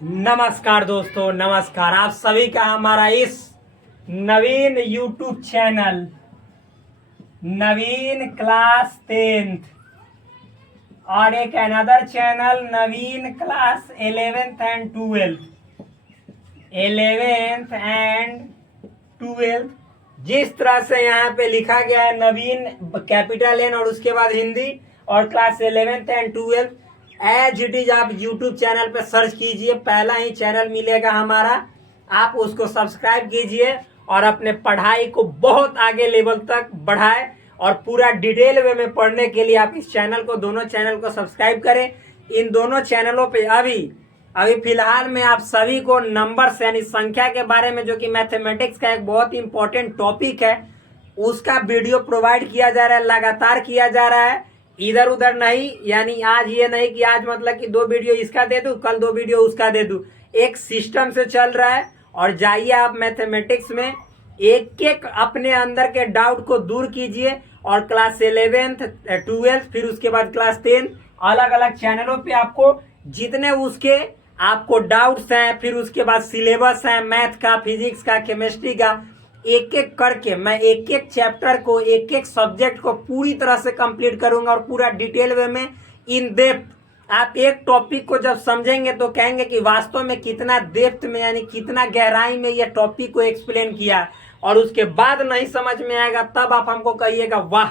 नमस्कार दोस्तों, नमस्कार। आप सभी का हमारा इस नवीन यूट्यूब चैनल नवीन क्लास 10th और एक another channel Naveen class 11th and 12th। जिस तरह से यहाँ पे लिखा गया है नवीन कैपिटल एन और उसके बाद हिंदी और class 11th and 12th, as it is आप यूट्यूब चैनल पे सर्च कीजिए, पहला ही चैनल मिलेगा हमारा। आप उसको सब्सक्राइब कीजिए और अपने पढ़ाई को बहुत आगे लेवल तक बढ़ाए और पूरा डिटेल वे में पढ़ने के लिए आप इस चैनल को, दोनों चैनल को सब्सक्राइब करें। इन दोनों चैनलों पे अभी फिलहाल में आप सभी को नंबर्स यानी संख्या के बारे में, जो कि मैथमेटिक्स का एक बहुत ही इंपॉर्टेंट टॉपिक है, उसका वीडियो प्रोवाइड किया जा रहा है, लगातार किया जा रहा है, इधर उधर नहीं। यानी आज ये नहीं कि आज मतलब कि 2 वीडियो इसका दे दूं, कल 2 वीडियो उसका दे दूं। एक सिस्टम से चल रहा है। और जाइए आप मैथमेटिक्स में एक एक अपने अंदर के डाउट को दूर कीजिए और क्लास 11th 12th फिर उसके बाद क्लास 10 अलग अलग चैनलों पे आपको जितने उसके आपको डाउट्स हैं, फिर उसके बाद सिलेबस है मैथ का, फिजिक्स का, केमिस्ट्री का, एक एक करके मैं एक एक चैप्टर को, एक एक सब्जेक्ट को पूरी तरह से कंप्लीट करूंगा और पूरा डिटेल वे में इन डेप्थ। आप एक टॉपिक को जब समझेंगे तो कहेंगे कि वास्तव में कितना डेप्थ में यानी कितना गहराई में यह टॉपिक को एक्सप्लेन किया। और उसके बाद नहीं समझ में आएगा तब आप हमको कहिएगा वाह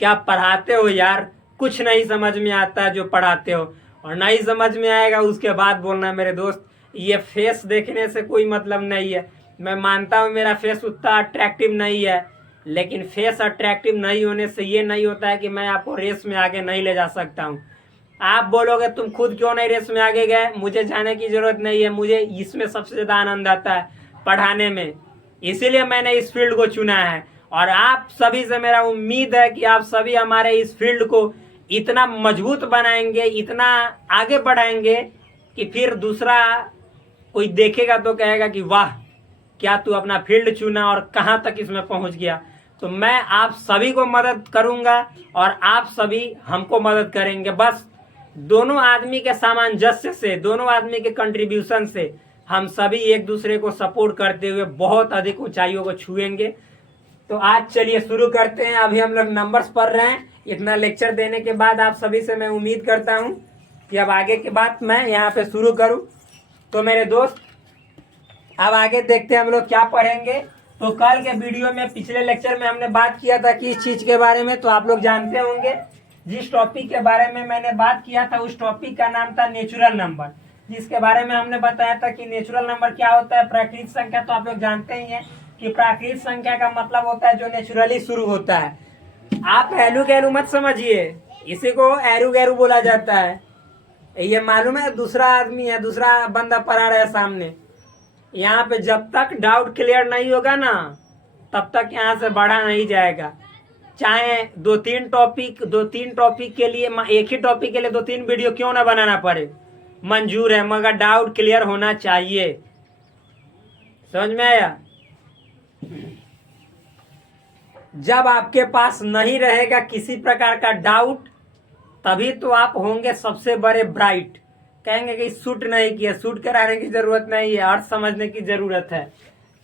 क्या पढ़ाते हो यार, कुछ नहीं समझ में आता है जो पढ़ाते हो। और नहीं समझ में आएगा उसके बाद बोलना मेरे दोस्त ये फेस देखने से कोई मतलब नहीं है। मैं मानता हूँ मेरा फेस उतना अट्रैक्टिव नहीं है, लेकिन फेस अट्रैक्टिव नहीं होने से ये नहीं होता है कि मैं आपको रेस में आगे नहीं ले जा सकता हूँ। आप बोलोगे तुम खुद क्यों नहीं रेस में आगे गए, मुझे जाने की जरूरत नहीं है, मुझे इसमें सबसे ज़्यादा आनंद आता है पढ़ाने में, इसीलिए मैंने इस फील्ड को चुना है। और आप सभी से मेरा उम्मीद है कि आप सभी हमारे इस फील्ड को इतना मजबूत बनाएंगे, इतना आगे बढ़ाएंगे कि फिर दूसरा कोई देखेगा तो कहेगा कि वाह क्या तू अपना फील्ड चुना और कहाँ तक इसमें पहुँच गया। तो मैं आप सभी को मदद करूँगा और आप सभी हमको मदद करेंगे। बस दोनों आदमी के सामंजस्य से, दोनों आदमी के कंट्रीब्यूशन से हम सभी एक दूसरे को सपोर्ट करते हुए बहुत अधिक ऊंचाइयों को छुएंगे। तो आज चलिए शुरू करते हैं। अभी हम लोग नंबर्स पढ़ रहे हैं। इतना लेक्चर देने के बाद आप सभी से मैं उम्मीद करता हूं कि अब आगे की बात मैं यहाँ पे शुरू करूं। तो मेरे दोस्त अब आगे देखते हैं हम लोग क्या पढ़ेंगे। तो कल के वीडियो में, पिछले लेक्चर में हमने बात किया था किस चीज़ के बारे में, तो आप लोग जानते होंगे। जिस टॉपिक के बारे में मैंने बात किया था उस टॉपिक का नाम था नेचुरल नंबर, जिसके बारे में हमने बताया था कि नेचुरल नंबर क्या होता है। प्राकृतिक संख्या तो आप लोग जानते ही हैं कि प्राकृतिक संख्या का मतलब होता है जो नेचुरली शुरू होता है। आप एलू गैलू मत समझिए, इसी को एरू गैरू बोला जाता है। ये मालूम है दूसरा आदमी है, दूसरा बंदा पढ़ा रहा है सामने। यहाँ पे जब तक डाउट क्लियर नहीं होगा ना तब तक यहाँ से बढ़ा नहीं जाएगा। चाहे 2-3 टॉपिक के लिए, एक ही टॉपिक के लिए 2-3 वीडियो क्यों ना बनाना पड़े, मंजूर है, मगर डाउट क्लियर होना चाहिए। समझ में आया? जब आपके पास नहीं रहेगा किसी प्रकार का डाउट तभी तो आप होंगे सबसे बड़े ब्राइट। कहेंगे कि शूट नहीं किया, शूट कराने की जरूरत नहीं है, अर्थ समझने की जरूरत है।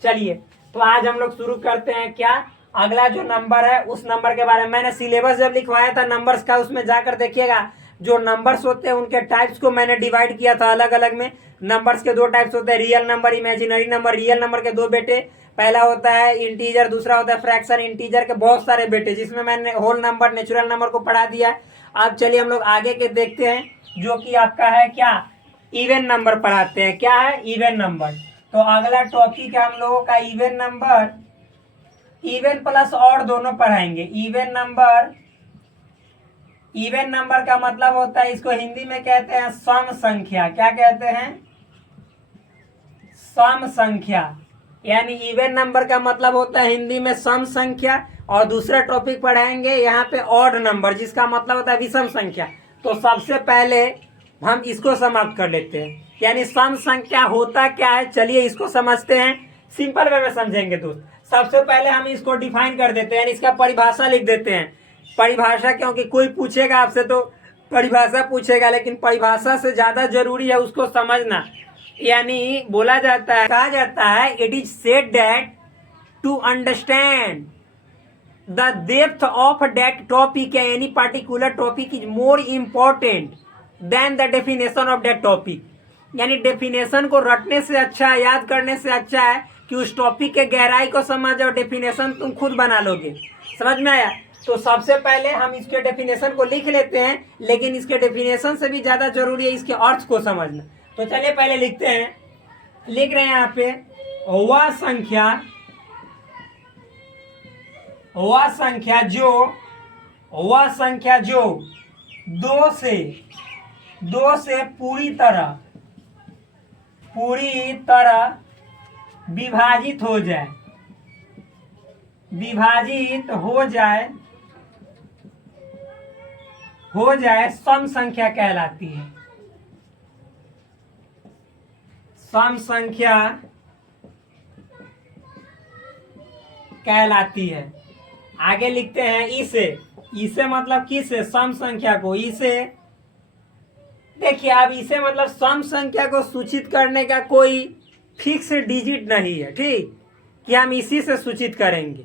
चलिए तो आज हम लोग शुरू करते हैं। क्या अगला जो नंबर है उस नंबर के बारे में मैंने सिलेबस जब लिखवाया था नंबर्स का, उसमें जाकर देखिएगा जो नंबर्स होते हैं उनके टाइप्स को मैंने डिवाइड किया था अलग अलग में। नंबर्स के 2 टाइप्स होते हैं, real number, imaginary number. Real number के 2 बेटे, पहला होता है इंटीजर, दूसरा होता है फ्रैक्शन। इंटीजर के बहुत सारे बेटे, जिसमें मैंने होल नंबर, नेचुरल नंबर को पढ़ा दिया है। अब चलिए हम लोग आगे के देखते हैं जो कि आपका है क्या, इवन नंबर पढ़ाते हैं। क्या है? Even number. तो अगला टॉपिक है हम लोगों का even number. Even plus odd दोनों पढ़ाएंगे। इवन नंबर का मतलब होता है, इसको हिंदी में कहते हैं सम संख्या। क्या कहते हैं? सम संख्या। यानी इवन नंबर का मतलब होता है हिंदी में सम संख्या। और दूसरा टॉपिक पढ़ाएंगे यहाँ पे ऑड नंबर, जिसका मतलब होता है विषम संख्या। तो सबसे पहले हम इसको समाप्त कर लेते हैं, यानी सम संख्या होता क्या है, चलिए इसको समझते हैं। सिंपल वे में समझेंगे दोस्त। सबसे पहले हम इसको डिफाइन कर देते हैं, यानी इसका परिभाषा लिख देते हैं। परिभाषा, क्योंकि कोई पूछेगा आपसे तो परिभाषा पूछेगा, लेकिन परिभाषा से ज्यादा जरूरी है उसको समझना। यानी बोला जाता है, कहा जाता है, it is said that to understand the depth of that topic या any particular topic is more important than the definition of that topic. यानी डेफिनेशन को रटने से अच्छा है, याद करने से अच्छा है कि उस टॉपिक के गहराई को समझ और डेफिनेशन तुम खुद बना लोगे। समझ में आया? तो सबसे पहले हम इसके डेफिनेशन को लिख लेते हैं, लेकिन इसके डेफिनेशन से भी ज्यादा जरूरी है इसके अर्थ को समझना। तो चलिए पहले लिखते हैं, लिख रहे हैं यहाँ पे, वह संख्या जो दो से पूरी तरह विभाजित हो जाए सम संख्या कहलाती है। सम संख्या कहलाती है। आगे लिखते हैं इसे मतलब किसे? सम संख्या को। इसे देखिए, अब इसे मतलब सम संख्या को सूचित करने का कोई फिक्स डिजिट नहीं है, ठीक, कि हम इसी से सूचित करेंगे।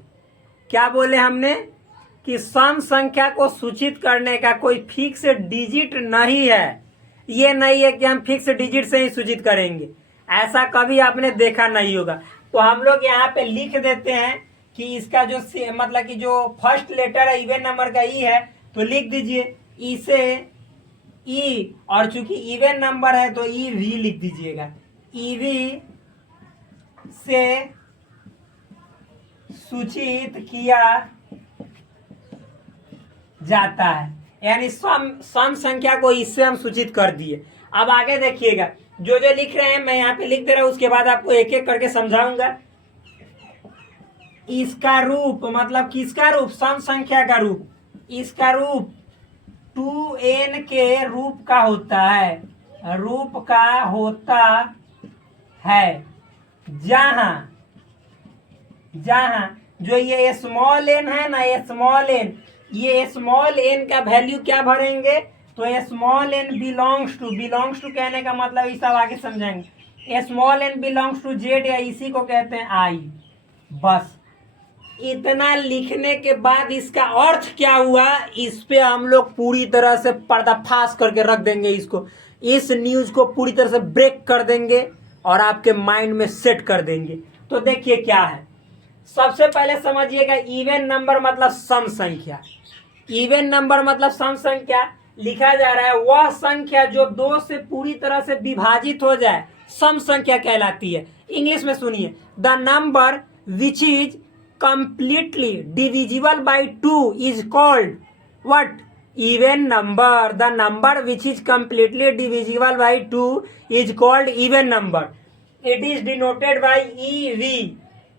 क्या बोले हमने? कि सम संख्या को सूचित करने का कोई फिक्स डिजिट नहीं है। ये नहीं है कि हम फिक्स डिजिट से ही सूचित करेंगे, ऐसा कभी आपने देखा नहीं होगा। तो हम लोग यहाँ पे लिख देते हैं कि इसका जो मतलब कि जो फर्स्ट लेटर है इवन नंबर का ई है, तो लिख दीजिए इसे ई, और चूंकि इवन नंबर है तो ई वी लिख दीजिएगा। ईवी से सूचित किया जाता है, यानी सम संख्या को इससे हम सूचित कर दिए। अब आगे देखिएगा, जो लिख रहे हैं मैं यहाँ पे लिख दे रहा हूं, उसके बाद आपको एक एक करके समझाऊंगा। इसका रूप मतलब किसका रूप? सम संख्या का रूप। इसका रूप 2n के रूप का होता है, जहां जो ये स्मॉल एन है ना, ये स्मॉल एन का वैल्यू क्या भरेंगे? तो स्मॉल एन बिलोंग्स टू कहने का मतलब ये सब आगे समझाएंगे। Small n belongs to Z, या इसी को कहते हैं आई। बस इतना लिखने के बाद इसका अर्थ क्या हुआ, इस पे हम लोग पूरी तरह से पर्दाफाश करके रख देंगे। इस न्यूज को पूरी तरह से ब्रेक कर देंगे और आपके माइंड में सेट कर देंगे। तो देखिए क्या है, सबसे पहले समझिएगा, इवन नंबर मतलब सम संख्या। इवन नंबर मतलब सम संख्या लिखा जा रहा है वह संख्या जो 2 से पूरी तरह से विभाजित हो जाए, सम संख्या कहलाती है। इंग्लिश में सुनिए, the number which is completely divisible by 2 is called what? Even number. The number which is completely divisible by 2 is called even number. It is denoted by EV.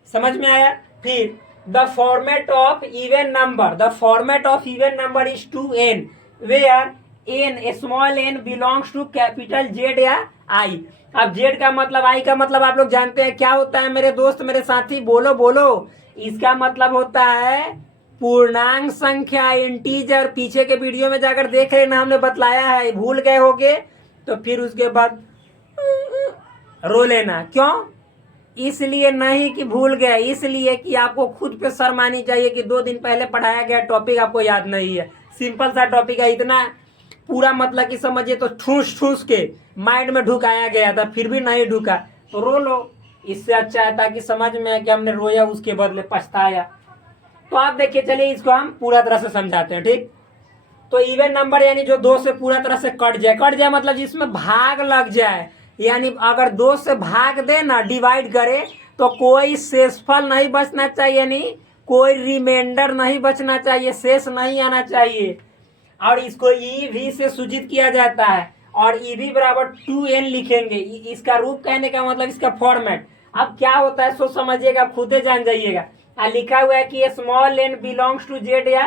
समझ में आया? फिर the format of even number is 2n, where n small n belongs to capital Z या I। अब Z का मतलब, I का मतलब आप लोग जानते हैं क्या होता है मेरे दोस्त, मेरे साथी? बोलो। इसका मतलब होता है पूर्णांक संख्या, इंटीजर। पीछे के वीडियो में जाकर देख लेना, हमने बतलाया है। भूल गए होगे तो फिर उसके बाद रो लेना। क्यों? इसलिए नहीं कि भूल गए, इसलिए कि आपको खुद पे शर्म आनी चाहिए कि 2 दिन पहले पढ़ाया गया टॉपिक आपको याद नहीं है। सिंपल सा टॉपिक है, इतना पूरा मतलब कि समझिए तो ठूस के माइंड में ढुकाया गया था, फिर भी नहीं ढुका तो रो लो। इससे अच्छा है ताकि समझ में आए कि हमने रोया उसके बदले पछताया। तो आप देखिए, चलिए इसको हम पूरा तरह से समझाते हैं, ठीक। तो इवन नंबर यानी जो 2 से पूरा तरह से कट जाए मतलब जिसमें भाग लग जाए, यानी अगर 2 से भाग दे ना, डिवाइड करे, तो कोई शेषफल नहीं बचना चाहिए, यानी कोई रिमाइंडर नहीं बचना चाहिए, शेष नहीं आना चाहिए। और इसको ईवी से सूचित किया जाता है, और ईवी बराबर 2n लिखेंगे। इसका रूप कहने का मतलब इसका फॉर्मेट। अब क्या होता है सो समझिएगा, खुदे जान जाइएगा। लिखा हुआ है कि small n belongs to Z या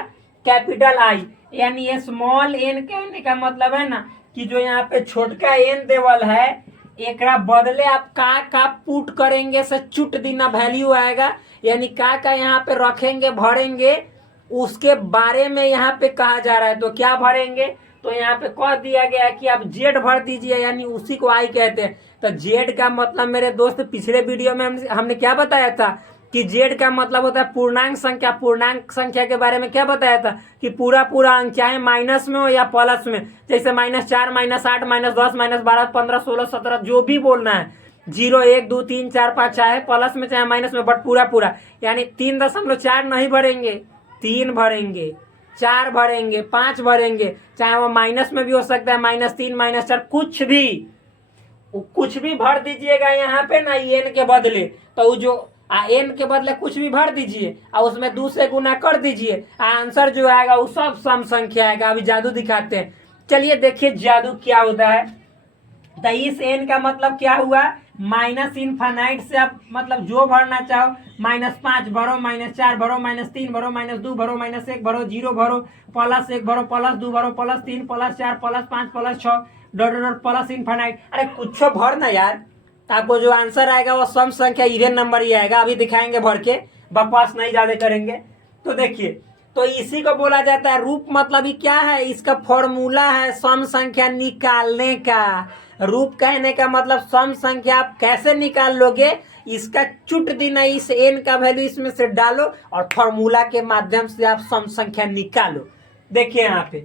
कैपिटल आई, यानी ये स्मॉल एन कहने का मतलब है ना कि जो यहाँ पे छोटका एन देवल है, एक बदले आप का पुट करेंगे से चुट दिना वैल्यू आएगा, यानी का यहाँ पे रखेंगे, भरेंगे, उसके बारे में यहाँ पे कहा जा रहा है। तो क्या भरेंगे? तो यहाँ पे कह दिया गया है कि आप जेड भर दीजिए, यानी उसी को आई कहते हैं। तो जेड का मतलब मेरे दोस्त पिछले वीडियो में हमने क्या बताया था कि जेड का मतलब होता है पूर्णांक संख्या। पूर्णांक संख्या के बारे में क्या बताया था कि पूरा पूरा अंक चाहे माइनस में हो या प्लस में, जैसे -4 -8 -10 -12 15 16 17 जो भी बोलना है, 0 1 2 3 4 5 चाहे प्लस में चाहे माइनस में, बट पूरा पूरा, यानी 3.4 नहीं भरेंगे, 3 भरेंगे, 4 भरेंगे, 5 भरेंगे, चाहे वो माइनस में भी हो सकता है, -3 -4 कुछ भी भर दीजिएगा यहाँ पे ना एन के बदले। तो जो एन के बदले कुछ भी भर दीजिए और उसमें 2 से गुना कर दीजिए, आंसर जो आएगा वो सब सम संख्या आएगा। अभी जादू दिखाते हैं, चलिए देखिए जादू क्या होता है। तो इस एन का मतलब क्या हुआ, माइनस इनफाइनाइट से आप मतलब जो भरना चाहो, -5 भरो, -4 भरो, -3 भरो, -2 भरो, -1 भरो, 0 भरो, +1 भरो, +2 भरो, +3 +4 +5 +6 डॉट प्लस इनफाइनाइट। अरे कुछ भर ना यार, आपको जो आंसर आएगा वो सम संख्या इवन नंबर ही आएगा। अभी दिखाएंगे भर के, बकवास नहीं ज्यादा करेंगे। तो देखिए, तो इसी को बोला जाता है रूप। मतलब ही क्या है, इसका फॉर्मूला है सम संख्या निकालने का। रूप कहने का मतलब सम संख्या आप कैसे निकाल लोगे, इसका चुट देना, इस एन का वैल्यू इसमें से डालो और फॉर्मूला के माध्यम से आप सम संख्या निकालो। देखिए यहाँ पे,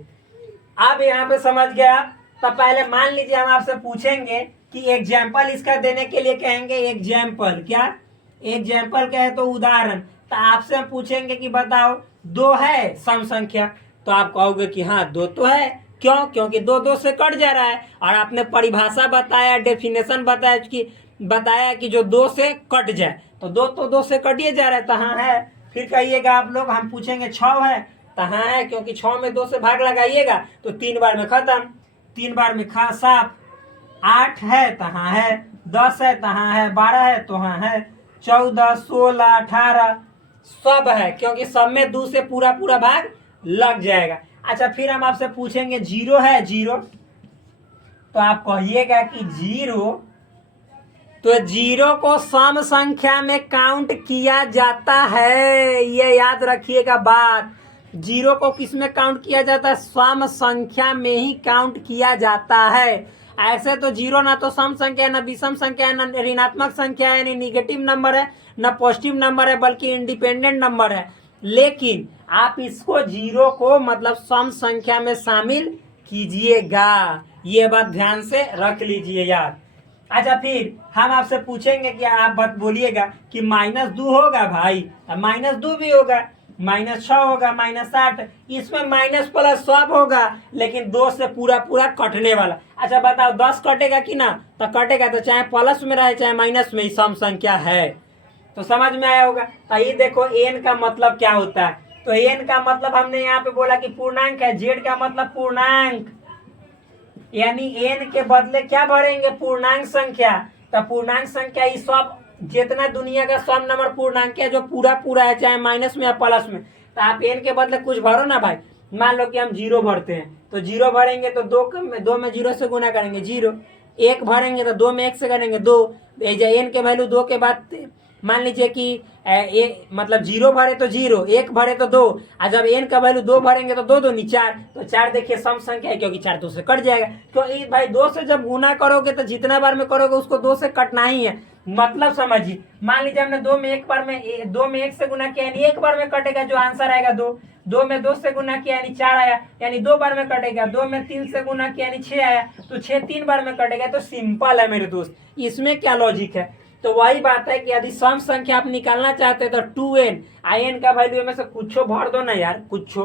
अब यहाँ पे समझ गया। तो पहले मान लीजिए हम आपसे पूछेंगे कि एग्जाम्पल इसका देने के लिए कहेंगे एग्जाम्पल, क्या एग्जाम्पल कहे तो उदाहरण। तो आपसे हम पूछेंगे कि बताओ 2 है सम संख्या, तो आप कहोगे कि हाँ 2 तो है। क्यों? क्योंकि 2 2 से कट जा रहा है, और आपने परिभाषा बताया, डेफिनेशन बताया कि जो 2 से कट जाए, तो 2 तो 2 से कटिए जा रहा है, तो हाँ है। फिर कहिएगा आप लोग, हम पूछेंगे 6 है, तो हाँ है, क्योंकि 6 में 2 से भाग लगाइएगा तो 3 बार में खत्म, 3 बार में खा साफ। 8 है तो हाँ है, 10 है तो हाँ है, 12 है तो हाँ है, 14 16 18 सब है, क्योंकि सब में 2 से पूरा पूरा भाग लग जाएगा। अच्छा, फिर हम आपसे पूछेंगे 0 है, 0, तो आप कहिएगा कि 0, तो 0 को सम संख्या में काउंट किया जाता है। ये याद रखिएगा बात, 0 को किस में काउंट किया जाता है, सम संख्या में ही काउंट किया जाता है। ऐसे तो 0 ना तो सम संख्या है, ना विषम संख्या है, ना ऋणात्मक संख्या है, ना निगेटिव नंबर है, ना पॉजिटिव नंबर है, बल्कि इंडिपेंडेंट नंबर है। लेकिन आप इसको 0 को मतलब सम संख्या में शामिल कीजिएगा, ये बात ध्यान से रख लीजिए यार। अच्छा, फिर हम आपसे पूछेंगे कि आप बात बोलिएगा कि -2 होगा भाई, -2 भी होगा, -6 होगा, -8, इसमें माइनस प्लस सब होगा, लेकिन 2 से पूरा पूरा कटने वाला। अच्छा बताओ 10 कटेगा कि ना, तो कटेगा, तो चाहे प्लस में रहे चाहे माइनस में, ही सम संख्या है। तो समझ में आया होगा। तो ये देखो एन का मतलब क्या होता है। तो एन का मतलब हमने यहाँ पे बोला कि पूर्णांक है, जेड का मतलब पूर्णांक, यानी एन के बदले क्या भरेंगे, पूर्णांक संख्या। तो पूर्णांक संख्या ये सब जितना दुनिया का सब नंबर पूर्णांक है जो पूरा पूरा है, चाहे माइनस में या प्लस में, तो आप एन के बदले कुछ भरो ना भाई। मान लो कि हम 0 भरते हैं, तो 0 भरेंगे तो 2 में 0 से गुना करेंगे 0, 1 भरेंगे तो 2 में 1 से करेंगे 2, एन के वैल्यू 2 के बाद मान लीजिए कि मतलब 0 भरे तो 0, 1 भरे तो 2, और जब एन का वैल्यू 2 भरेंगे तो 2 2 4, तो 4 देखिए सम संख्या है, क्योंकि 4 2 से कट जाएगा। तो भाई 2 से जब गुना करोगे तो जितना बार में करोगे उसको 2 से कटना ही है। मतलब समझिए, मान लीजिए हमने 2 में 1 से गुना किया, यानी 1 बार में कटेगा, जो आंसर आएगा 2। 2 में 2 से गुना किया यानी 4 आया, यानी 2 बार में कटेगा। 2 में 3 से गुना किया यानी 6 आया, तो 6 3 बार में कटेगा। तो सिंपल है मेरे दोस्त, इसमें क्या लॉजिक है। तो वही बात है कि यदि सम संख्या आप निकालना चाहते हैं तो 2n, आयन का वैल्यू में से कुछ भर दो ना यार, कुछ।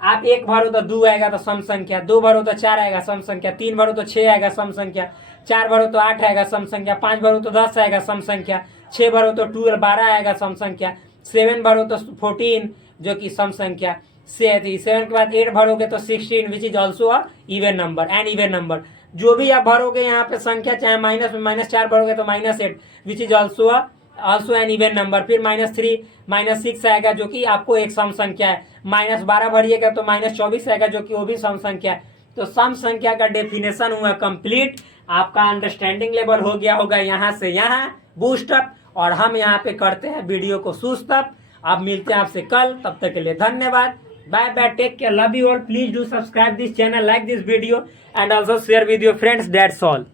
आप 1 भरो तो 2 आएगा तो सम संख्या, 2 भरो तो 4 आएगा सम संख्या, 3 भरो तो 6 आएगा सम संख्या, 4 भरो तो 8 आएगा सम संख्या, 5 भरो तो 10 आएगा सम संख्या, 6 भरो तो 12 आएगा सम संख्या, 7 भरो तो 14 जो कि सम संख्या, 7 के बाद 8 भरोगे तो 16 which is also a even number, an even number. जो भी आप भरोगे यहाँ पे संख्या, चाहे माइनस में -4 भरोगे तो -8 विच is also an even number. फिर -3 -6 आएगा जो कि आपको एक सम संख्या है। -12 भरिएगा तो -24 आएगा जो कि वो भी सम संख्या है। तो सम संख्या का डेफिनेशन हुआ कंप्लीट। आपका अंडरस्टैंडिंग लेवल हो गया होगा यहाँ से यहाँ बूस्ट अप, और हम यहाँ पे करते हैं वीडियो को सुस्त अप। अब मिलते हैं आपसे कल, तब तक के लिए धन्यवाद। Bye bye. Take care. Love you all. Please do subscribe this channel, like this video, and also share with your friends. That's all.